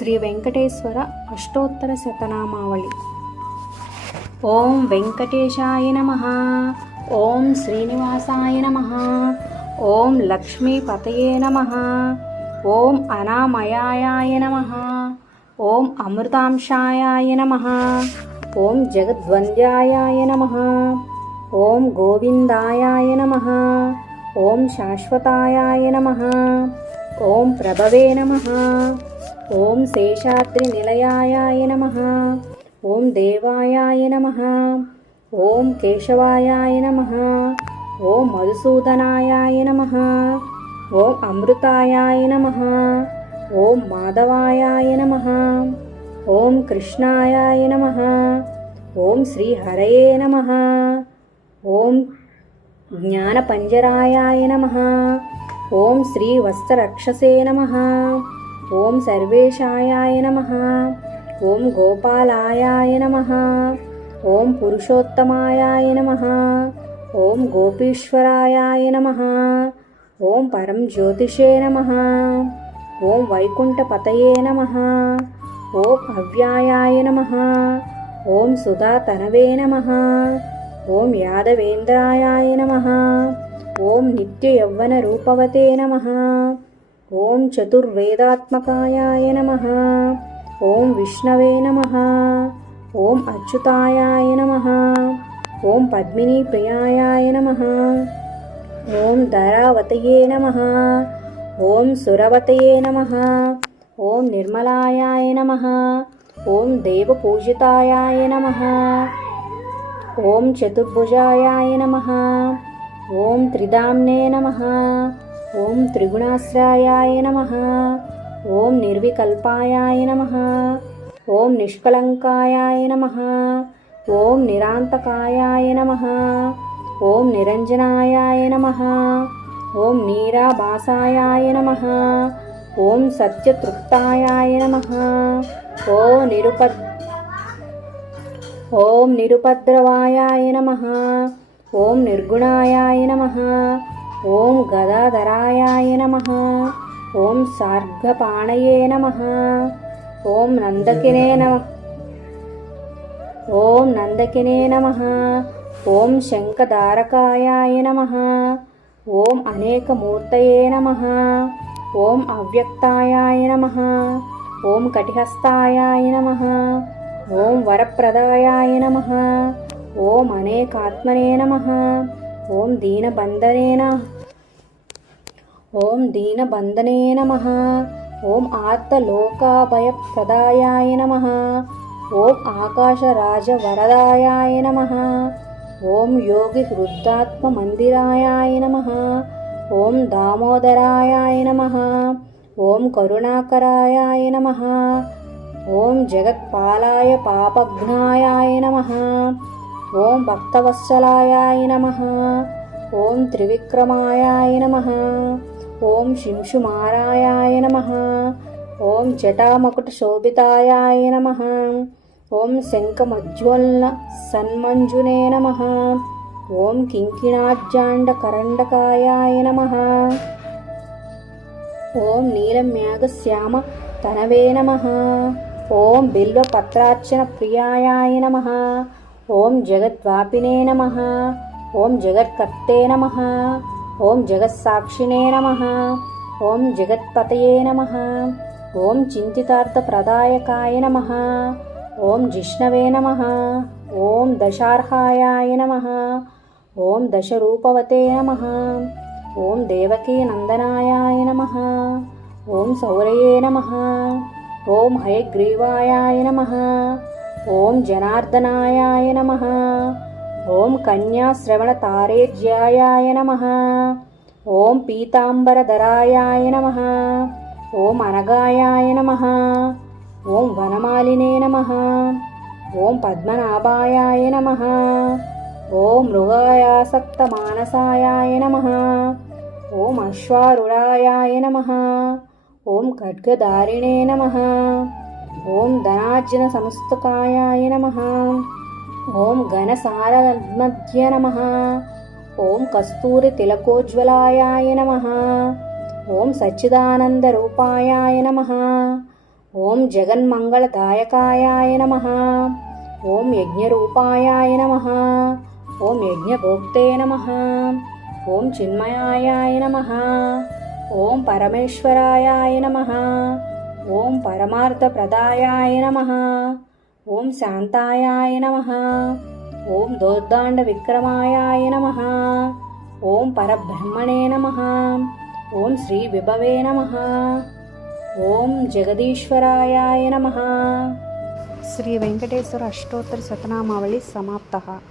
ಶ್ರೀ ವೆಂಕಟೇಶ್ವರ ಅಷ್ಟೋತ್ತರ ಶತನಾಮಾವಳಿ. ಓಂ ವೆಂಕಟೇಶಾಯ ನಮಃ. ಓಂ ಶ್ರೀನಿವಾಸಾಯ ನಮಃ. ಓಂ ಲಕ್ಷ್ಮೀಪತಯೇ ನಮಃ. ಓಂ ಅನಾಮಯಾಯ ನಮಃ. ಓಂ ಅಮೃತಾಂಶಾಯ ನಮಃ. ಓಂ ಜಗದ್ವಂದ್ಯಾಯ ನಮಃ. ಓಂ ಗೋವಿಂದಾಯ ನಮಃ. ಓಂ ಶಾಶ್ವತಾಯ ನಮಃ. ಓಂ ಪ್ರಭವೇ ನಮಃ. ಓಂ ಶೇಷಾದ್ರಿನಿಲಯಾಯ ನಮಃ. ಓಂ ದೇವಾಯ ನಮಃ. ಓಂ ಕೇಶವಾಯ ನಮಃ. ಓಂ ಮಧುಸೂದನಾಯ ನಮಃ. ಓಂ ಅಮೃತಾಯ ನಮಃ. ಓಂ ಮಾಧವಾಯ ನಮಃ. ಓಂ ಕೃಷ್ಣಾಯ ನಮಃ. ಓಂ ಶ್ರೀ ಹರಯೇ ನಮಃ. ಓಂ ಜ್ಞಾನಪಂಜರಾಯ ನಮಃ. ಓಂ ಶ್ರೀ ವತ್ಸರಕ್ಷಸೇ ನಮಃ. ಓಂ ಸರ್ವೇಶಾಯ ನಮಃ. ಓಂ ಗೋಪಾಲಾಯ ನಮಃ. ಓಂ ಪುರುಷೋತ್ತಮಾಯ ನಮಃ. ಓಂ ಗೋಪೀಶ್ವರಾಯ ನಮಃ. ಓಂ ಪರಂ ಜ್ಯೋತಿಷೇ ನಮಃ. ಓಂ ವೈಕುಂಠಪತಯೇ ನಮಃ. ಓಂ ಅವ್ಯಾಯಾಯ ನಮಃ. ಓಂ ಸುಧಾತನವೇ ನಮಃ. ಓಂ ಯಾದವೇಂದ್ರಾಯ ನಮಃ. ಓಂ ನಿತ್ಯಯೌವನರೂಪವತೇ ನಮಃ. ಓಂ ಚತುರ್ವೇದಾತ್ಮಕಾಯ ನಮಃ. ಓಂ ವಿಷ್ಣವೇ ನಮಃ. ಓಂ ಅಚ್ಯುತಾಯ ನಮಃ. ಓಂ ಪದ್ಮಿನೀಪ್ರಿಯಾಯ ನಮಃ. ಓಂ ಧರಾವತಯೇ ನಮಃ. ಓಂ ಸುರವತಯೇ ನಮಃ. ಓಂ ನಿರ್ಮಲಾಯ ನಮಃ. ಓಂ ದೇವಪೂಜಿತಾಯ ನಮಃ. ಓಂ ಚತುರ್ಭುಜಾಯ ನಮಃ. ಓಂ ತ್ರಿಧಾಮ್ನೇ ನಮಃ. ಓಂ ತ್ರಿಗುಣಾಶ್ರಯಾಯ ನಮಃ. ಓಂ ನಿರ್ವಿಕಲ್ಪಾಯ ನಮಃ. ಓಂ ನಿಷ್ಕಲಂಕಾಯ ನಮಃ. ಓಂ ನಿರಾಂತಕಾಯ ನಮಃ. ಓಂ ನಿರಂಜನಾಯ ನಮಃ. ಓಂ ನೀರಾಭಾಸಾಯ ನಮಃ. ಓಂ ಸತ್ಯತೃಪ್ತಾಯ ನಮಃ. ಓಂ ನಿರುಪದ್ರವಾಯ ನಮಃ. ಓಂ ನಿರ್ಗುಣಾಯ ನಮಃ. ಓಂ ಗದಾಧರಾಯ ನಮಃ. ಓಂ ಸಾರ್ಗಪಾಣಯೇ ನಮಃ. ಓಂ ನಂದಕಿನೇ ನಮಃ. ಓಂ ನಂದಕಿನೇ ನಮಃ. ಓಂ ಶಂಖಧಾರಕಾಯ ನಮಃ. ಓಂ ಅನೇಕಮೂರ್ತಯೇ ನಮಃ. ಓಂ ಅವ್ಯಕ್ತಾಯ ನಮಃ. ಓಂ ಕಟಿಹಸ್ತಾಯ ನಮಃ. ಓಂ ವರಪ್ರದಾಯ ನಮಃ. ಓಂ ಅನೇಕಾತ್ಮನೇ ನಮಃ. ಓಂ ದೀನಬಂಧನೇ ನಮಃ. ಓಂ ದೀನಬಂಧನೇ ನಮಃ. ಓಂ ಆರ್ತಲೋಕಾಭಯಪ್ರದಾಯ ನಮಃ. ಓಂ ಆಕಾಶರಾಜವರದಾಯ ನಮಃ. ಓಂ ಯೋಗಿ ಹೃದಾತ್ಮಮಂದಿರಾಯ ನಮಃ. ಓಂ ದಾಮೋದರಾಯ ನಮಃ. ಓಂ ಕರುಣಾಕರಾಯ ನಮಃ. ಓಂ ಜಗತ್ಪಾಲಾಯ ಪಾಪಘ್ನಾಯ ನಮಃ. ಓಂ ಭಕ್ತವತ್ಸಲಾಯ ನಮಃ. ಓಂ ತ್ರಿವಿಕ್ರಮಾಯ ನಮಃ. ಓಂ ಶಿಂಶುಮಾರಾಯ ನಮಃ. ಓಂ ಜಟಾಮಕುಟಶೋಭಿತಾಯ ನಮಃ. ಓಂ ಶಂಖಮಜ್ವಲ್ಲ ಸನ್ಮಂಜುನೇ ನಮಃ. ಓಂ ಕಿಂಕಿಣಾಜ್ಜಾಂಡಕರಂಡಕಾಯ ನಮಃ. ಓಂ ನೀಲಮ್ಯಾಗಶ್ಯಾಮ ತನವೇ ನಮಃ. ಓಂ ಬಿಲ್ವಪತ್ರಾರ್ಚನ ಪ್ರಿಯಾಯ ನಮಃ. ಓಂ ಜಗದ್ವಾಪಿನೇ ನಮಃ. ಓಂ ಜಗತ್ಕರ್ತೆ ನಮಃ. ಓಂ ಜಗತ್ಸಾಕ್ಷಿಣೇ ನಮಃ. ಓಂ ಜಗತ್ಪತಯೇ ನಮಃ. ಓಂ ಚಿಂತಿತಾರ್ಥಪ್ರದಾಯಕಾಯ ನಮಃ. ಓಂ ಜಿಷ್ಣವೇ ನಮಃ. ಓಂ ದಶಾರ್ಹಾಯ ನಮಃ. ಓಂ ದಶರೂಪವತೇ ನಮಃ. ಓಂ ದೇವಕೀ ನಂದನಾಯ ನಮಃ. ಓಂ ಸೌರಯೇ ನಮಃ. ಓಂ ಹಯಗ್ರೀವಾಯ ನಮಃ. ಓಂ ಜನಾರ್ದನಾಯ ನಮಃ. ಓಂ ಕನ್ಯಾಶ್ರವಣತಾರೇಜ್ಯಾಯ ನಮಃ. ಓಂ ಪೀತಾಂಬರಧರಾಯ ನಮಃ. ಓಂ ಅನಗಾಯ ನಮಃ. ಓಂ ವನಮಾಲಿನೇ ನಮಃ. ಓಂ ಪದ್ಮನಾಭಾಯ ನಮಃ. ಓಂ ಮೃಗಾಯಾಸಕ್ತಮಾನಸಾಯ ನಮಃ. ಓಂ ಅಶ್ವಾರೂಢಾಯ ನಮಃ. ಓಂ ಖಡ್ಗಧಾರಿಣೇ ನಮಃ. ಓಂ ಧನಾರ್ಜನ ಸಮಸ್ತಕಾಯ ನಮಃ. ಓಂ ಘನಸಾರಮಧ್ಯ ನಮಃ. ಓಂ ಕಸ್ತೂರಿ ತಿಲಕೋಜ್ವಲಾಯ ನಮಃ. ಓಂ ಸಚ್ಚಿದಾನಂದ ರೂಪಾಯ ನಮಃ. ఓం జగన్మంగళదాయకాయాయ నమః. ఓం యజ్ఞరూపాయాయ నమః. ఓం యజ్ఞభోక్తే నమః. ఓం చిన్మయాయ నమః. ఓం పరమేశ్వరాయ నమః. ఓం పరమార్థప్రదాయాయ నమః. ఓం శాంతాయాయ నమః. ఓం దోర్దాండవిక్రమాయాయ నమః. ఓం పరబ్రహ్మణే నమః. ఓం శ్రీ విభవే నమః. ఓం జగదీశ్వరాయ నమః. శ్రీ వెంకటేశ్వర అష్టోత్తర శతనామావళి సమాప్తః.